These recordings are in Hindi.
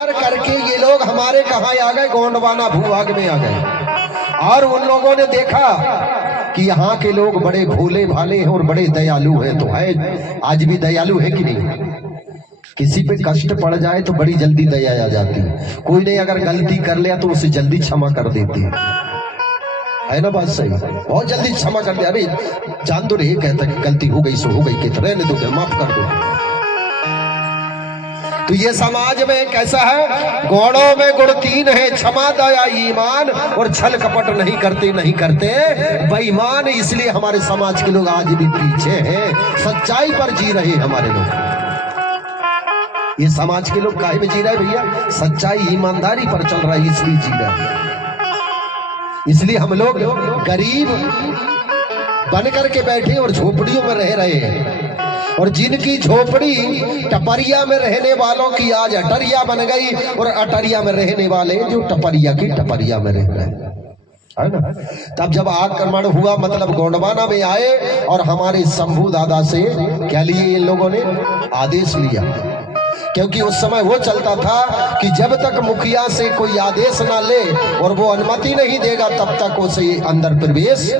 करके ये लोग हमारे कहाँ आ गए, गोंडवाना भूभाग में आ गए। और उन लोगों ने देखा कि यहाँ के लोग बड़े भोले भाले हैं और बड़े दयालु हैं। तो है, आज भी दयालु है कि नहीं? किसी पे कष्ट पड़ जाए तो बड़ी जल्दी दया आ जाती है। कोई ने अगर गलती कर लिया तो उसे जल्दी क्षमा कर देती है ना? बात सही, बहुत जल्दी क्षमा कर दिया। अरे जान दो रे, कहता कि गलती हो गई सो हो गई, कि रहने दो, माफ कर दो। तो ये समाज में कैसा है? गौड़ों में गुण तीन है, क्षमा दया ईमान, और छल कपट नहीं करते बेईमान। इसलिए हमारे समाज के लोग आज भी पीछे हैं, सच्चाई पर जी रहे हमारे लोग। ये समाज के लोग काहे में जी रहे भैया? सच्चाई ईमानदारी पर चल रहा है, इसलिए जी रहे हैं। इसलिए हम लोग गरीब बन करके बैठे और झोपड़ियों में रह रहे हैं। और जिनकी झोपड़ी टपरिया में रहने वालों की आज अटरिया बन गई, और अटरिया में रहने वाले जो टपरिया की टपरिया में रह रहे है ना। तब जब आक्रमण हुआ, मतलब गोंडवाना में आए और हमारे शंभू दादा से क्या लिए इन लोगों ने? आदेश लिया। क्योंकि उस समय वो चलता था कि जब तक मुखिया से कोई आदेश ना ले और वो अनुमति नहीं देगा, तब तक उसे अंदर प्रवेश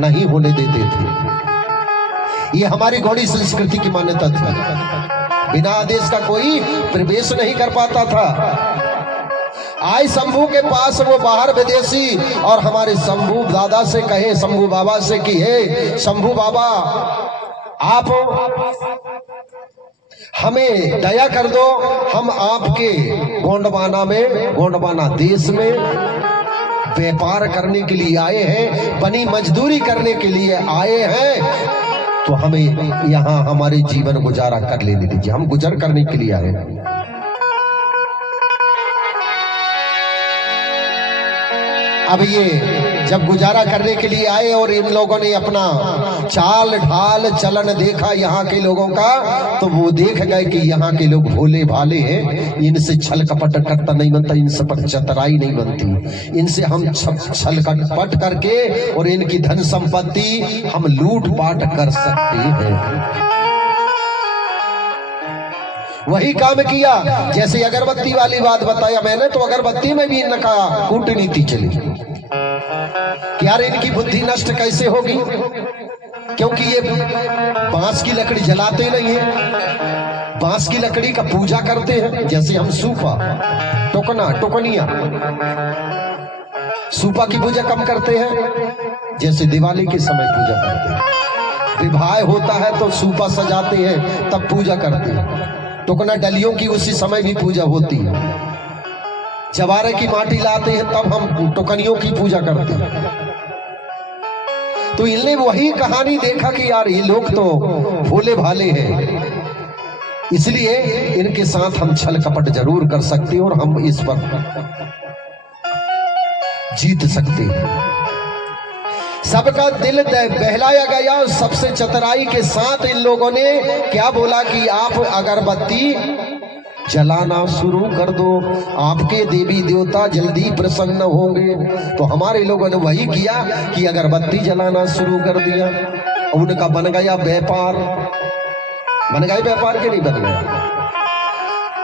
नहीं होने देते थे। ये हमारी गौड़ी संस्कृति की मान्यता थी। बिना आदेश का कोई प्रवेश नहीं कर पाता था। आए शंभू के पास वो बाहर विदेशी, और हमारे शंभू दादा से कहे, शंभू बाबा से कि हे शंभू बाबा, आप हमें दया कर दो, हम आपके गोंडवाना देश में व्यापार करने के लिए आए हैं, बनी मजदूरी करने के लिए आए हैं, तो हमें यहाँ हमारे जीवन गुजारा कर लेने दीजिए, हम गुजर करने के लिए आए हैं। अब ये जब गुजारा करने के लिए आए और इन लोगों ने अपना चाल ढाल चलन देखा यहाँ के लोगों का, तो वो देख गए कि यहाँ के लोग भोले भाले हैं, इनसे छल कपट करता नहीं बनता, इनसे पर चतुराई नहीं बनती, इनसे हम छल कपट करके और इनकी धन संपत्ति हम लूट पाट कर सकते हैं। वही काम किया जैसे अगरबत्ती वाली बात बताया मैंने, तो अगरबत्ती में भी इनका कूटनीति चली कि यार इनकी बुद्धि नष्ट कैसे होगी, क्योंकि ये बांस की लकड़ी जलाते नहीं है, बांस की लकड़ी का पूजा करते हैं। जैसे हम सूपा, टोकनिया, सूपा की पूजा कम करते हैं, जैसे दिवाली के समय पूजा करते हैं। विवाह होता है तो सूपा सजाते हैं, तब पूजा करते हैं। टोकना डलियों की उसी समय भी पूजा होती है। जवारे की माटी लाते हैं, तब हम टोकनियों की पूजा करते हैं। तो इनने वही कहानी देखा कि यार ये लोग तो भोले भाले हैं, इसलिए इनके साथ हम छल कपट जरूर कर सकते हैं और हम इस पर जीत सकते हैं। सबका दिल बहलाया गया और सबसे चतुराई के साथ इन लोगों ने क्या बोला कि आप अगरबत्ती जलाना शुरू कर दो, आपके देवी देवता जल्दी प्रसन्न होंगे। तो हमारे लोगों ने वही किया कि अगरबत्ती जलाना शुरू कर दिया। उनका बन गया व्यापार। बन गए व्यापार के नहीं बन गया?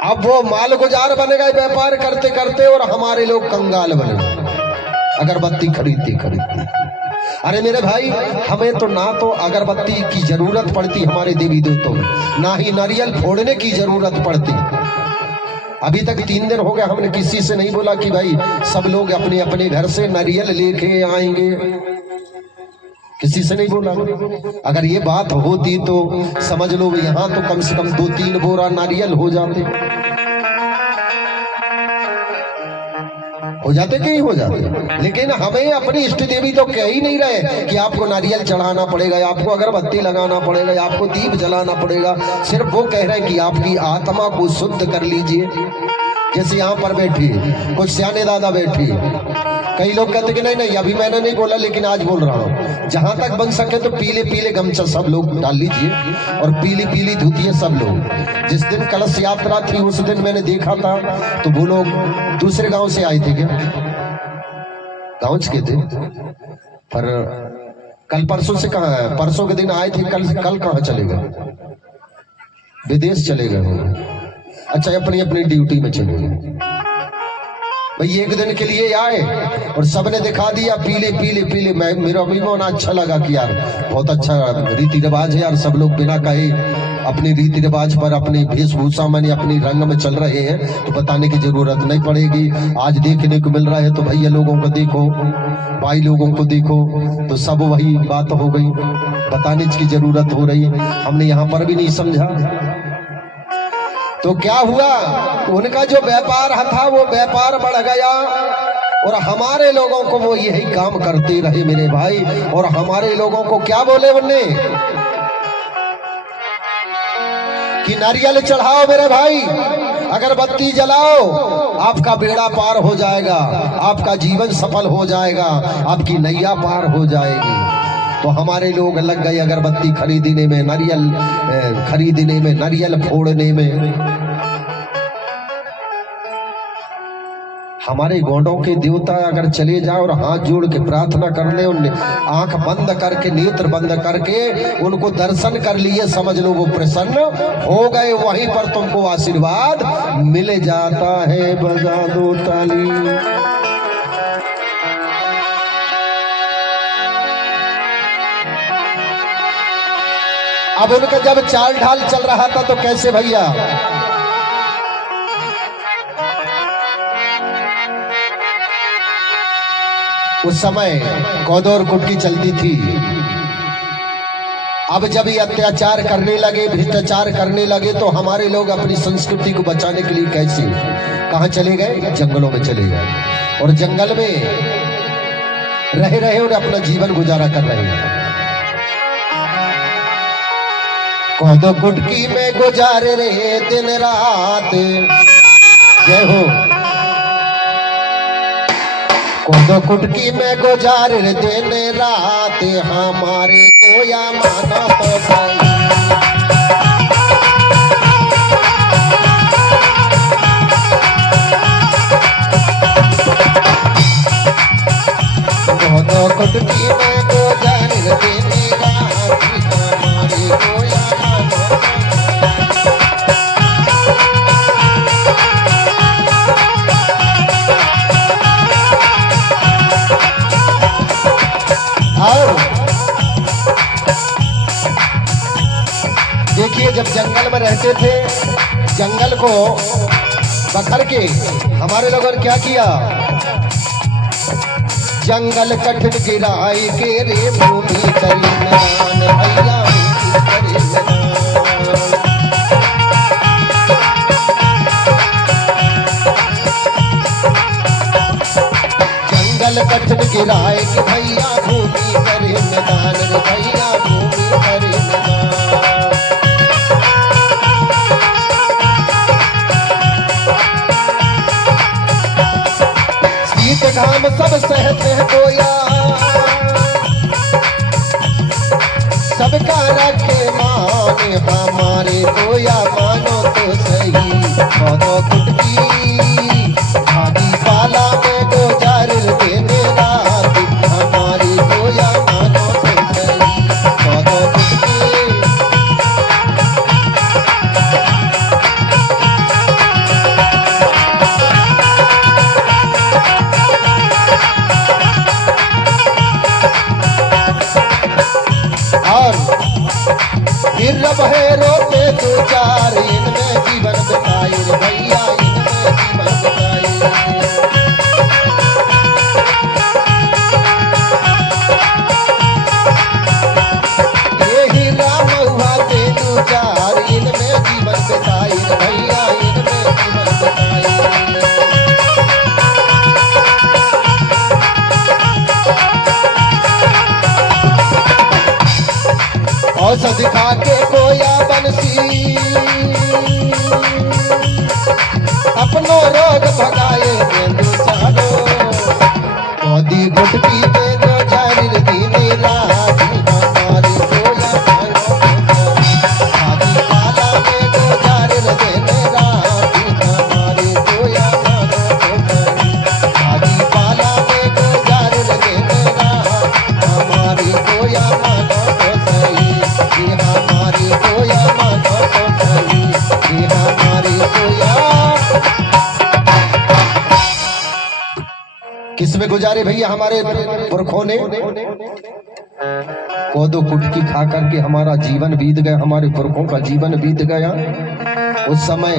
अब वो माल गुजार बन गए व्यापार करते करते, और हमारे लोग कंगाल बन गए अगरबत्ती खरीदते। अरे मेरे भाई, हमें तो ना तो अगरबत्ती की जरूरत पड़ती हमारे देवी देवताओं में, ना ही नारियल फोड़ने की जरूरत पड़ती। अभी तक 3 दिन हो गया, हमने किसी से नहीं बोला कि भाई सब लोग अपने अपने घर से नारियल लेके आएंगे, किसी से नहीं बोला। अगर ये बात होती तो समझ लो यहाँ तो कम से कम 2-3 बोरा नारियल हो जाते कि नहीं हो जाते। लेकिन हमें अपनी इष्ट देवी तो कह ही नहीं रहे कि आपको नारियल चढ़ाना पड़ेगा, आपको अगरबत्ती लगाना पड़ेगा, आपको दीप जलाना पड़ेगा। सिर्फ वो कह रहे हैं कि आपकी आत्मा को शुद्ध कर लीजिए। जैसे यहाँ पर बैठी कुछ सियाने दादा बैठी, कई लोग कहते कि नहीं अभी मैंने नहीं बोला, लेकिन आज बोल रहा हूँ, जहां तक बन सके तो पीले पीले गमछा सब लोग डाल लीजिए और पीली पीली धोतियां सब लोग। जिस दिन कलश यात्रा थी उस दिन मैंने देखा था, तो वो लोग दूसरे गांव से आए थे, क्या गाँव के थे, पर कल परसों से कहाँ है, परसों के दिन आए थे, कल कहाँ चले गए, विदेश चले गए। अच्छा अपनी अपनी ड्यूटी में चले गए भाई। एक दिन के लिए आए और सबने दिखा दिया पीले पीले पीले। मेरा भी मन अच्छा लगा कि यार बहुत अच्छा रीति रिवाज है यार, सब लोग बिना कहे अपने रीति रिवाज पर अपनी वेशभूषा में अपनी रंग में चल रहे हैं, तो बताने की जरूरत नहीं पड़ेगी। आज देखने को मिल रहा है तो भैया लोगों को देखो, भाई लोगों को देखो, तो सब वही बात हो गई, बताने की जरूरत हो रही। हमने यहाँ पर भी नहीं समझा तो क्या हुआ, उनका जो व्यापार था वो व्यापार बढ़ गया और हमारे लोगों को वो यही काम करते रहे मेरे भाई। और हमारे लोगों को क्या बोले उनने कि नारियल चढ़ाओ मेरे भाई, अगरबत्ती जलाओ, आपका बेड़ा पार हो जाएगा, आपका जीवन सफल हो जाएगा, आपकी नैया पार हो जाएगी। तो हमारे लोग लग गए अगरबत्ती खरीदने में, नारियल खरीदने में, नारियल फोड़ने में। हमारे गौंडों के देवता अगर चले जाओ और हाथ जोड़ के प्रार्थना कर ले, उनने आंख बंद करके नेत्र बंद करके उनको दर्शन कर लिए, समझ लो वो प्रसन्न हो गए। वहीं पर तुमको आशीर्वाद मिल जाता है। बजा दो ताली। अब उनका जब चाल ढाल चल रहा था तो कैसे भैया, उस समय कौदौर कुटकी चलती थी। अब जब ये अत्याचार करने लगे, भ्रष्टाचार करने लगे, तो हमारे लोग अपनी संस्कृति को बचाने के लिए कैसे कहां चले गए, जंगलों में चले गए और जंगल में रह रहे और अपना जीवन गुजारा कर रहे हैं। कौदो कुटकी में गुजारे रहे दिन रात, जय हो। कौदो कुटकी में गुजारे दिन रात, हमारे को या माना तो सही। कौदो कुटकी में गुजारे दिन रात, हमारे को या देखिए, जब जंगल में रहते थे, जंगल को पकड़ के हमारे लोगों ने क्या किया, जंगल कठिन गिराई के रे भूमि करी मैदान, भैया करे जंगल कठिन गिराए कि भैया भूमि करे मैदान, रे भैया भूमि करे मैदान। घाम सब सहते हैं गोया, सबका रखे मान, हमारे गोया मानो तो सही। कौदो कुटकी भागी पाला में गुजार देने रात, हमारी गोया मानो तो सही। कौदो कुटकी रब है रोते दो चार, इनमें जीवन बिताई रे भैया, इनमें जीवन बिताई। यही राम हुआ ते दो चार, इनमें जीवन बिताई रे भैया, इनमें जीवन बिताई। औषधि खा के कोया बंसी, अपनो रोग भगाए दो चारो। कौदी गुटकी दे दो जारी दीनी रात, हमारी कोया मानो खादी पाला में गुजार देने रात, हमारी कोया मानो खादी पाला में गुजार देने रात, हमारी कोया मानो हमारी किसमें गुजारे भैया हमारे पुरखों ने? कोदो कुटकी खा करके हमारा जीवन बीत गया, हमारे पुरखों का जीवन बीत गया। उस समय